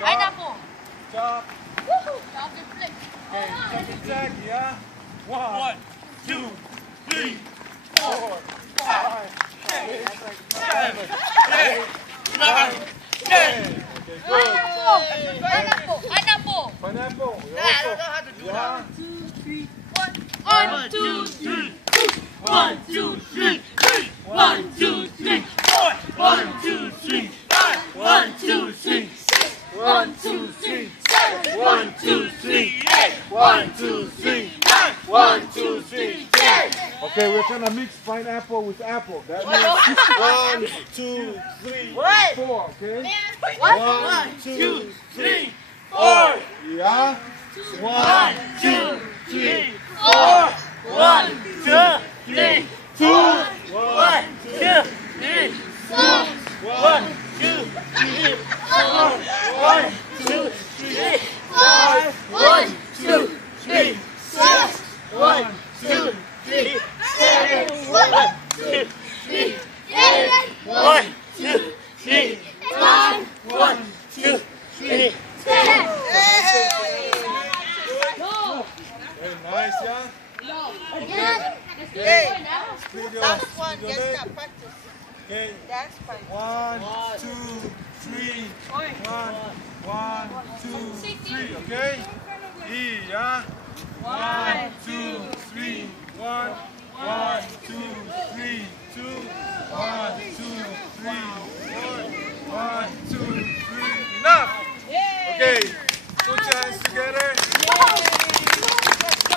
Pineapple. Chop. Woohoo. Okay, check, yeah? 1, 2, 3, 4, 5, 6, 7, 8, 9, 10. Okay, good. Pineapple. Pineapple. Pineapple. Pineapple. I don't know how to do that. 1, 2, 3. 1, 2, 3. 1, 2, 3. 4. 1, 2, 3. 5. 1, 2, 3. 6. 1, 2, 3. 7. 1, 2, 3. 8. 1, 2, 3. 9. 1, 2, 3. 10. Okay, we're gonna mix pineapple with apple. That means 1, 2, 3, 4, okay? 1, 2, 3, 4. Yeah? 1, 2, 3, 4. 1, 2, 3. 2, 1, 2, 3. 4. 1, 2, 3. 4. 1, 2, 3. 5. 1, 2, 3. 6. 1, 2, 3. 7. 1, 2, 3. 8. 1, 2, 3. 9. 1, 2, 3. 10. Very nice, yeah? Yeah. Split your Last one, leg. yes, practice. Okay. That's fine. 1, 2, 3. 1, 2, 3. Okay? E, yeah? 1, 2, 3. 1, 2, 3. 2, 1, 2, 3. 1, 2, 3. Enough! Okay. Put your hands together.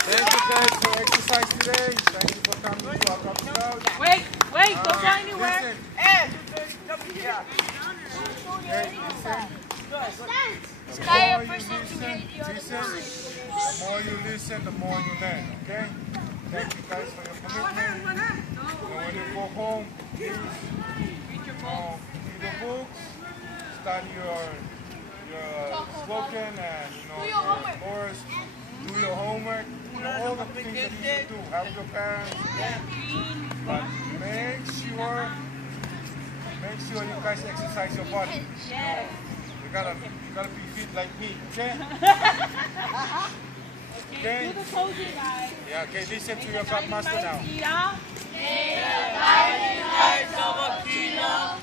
Thank you guys for exercise today. Thank you for coming to our Cub Scout. Wait, don't go anywhere. Sky up first to The more you listen, the more you learn, okay? Thank you guys for your commitment. And when you go home, please read your books, study your spoken, and of course, do your homework. All the things that you should do. Help your parents. But make sure you guys exercise your body. You gotta be fit like me, okay? Okay? Do the posing, guys. Yeah, okay, listen to your Cub Master now. Yeah. Mighty heights of a kingdom.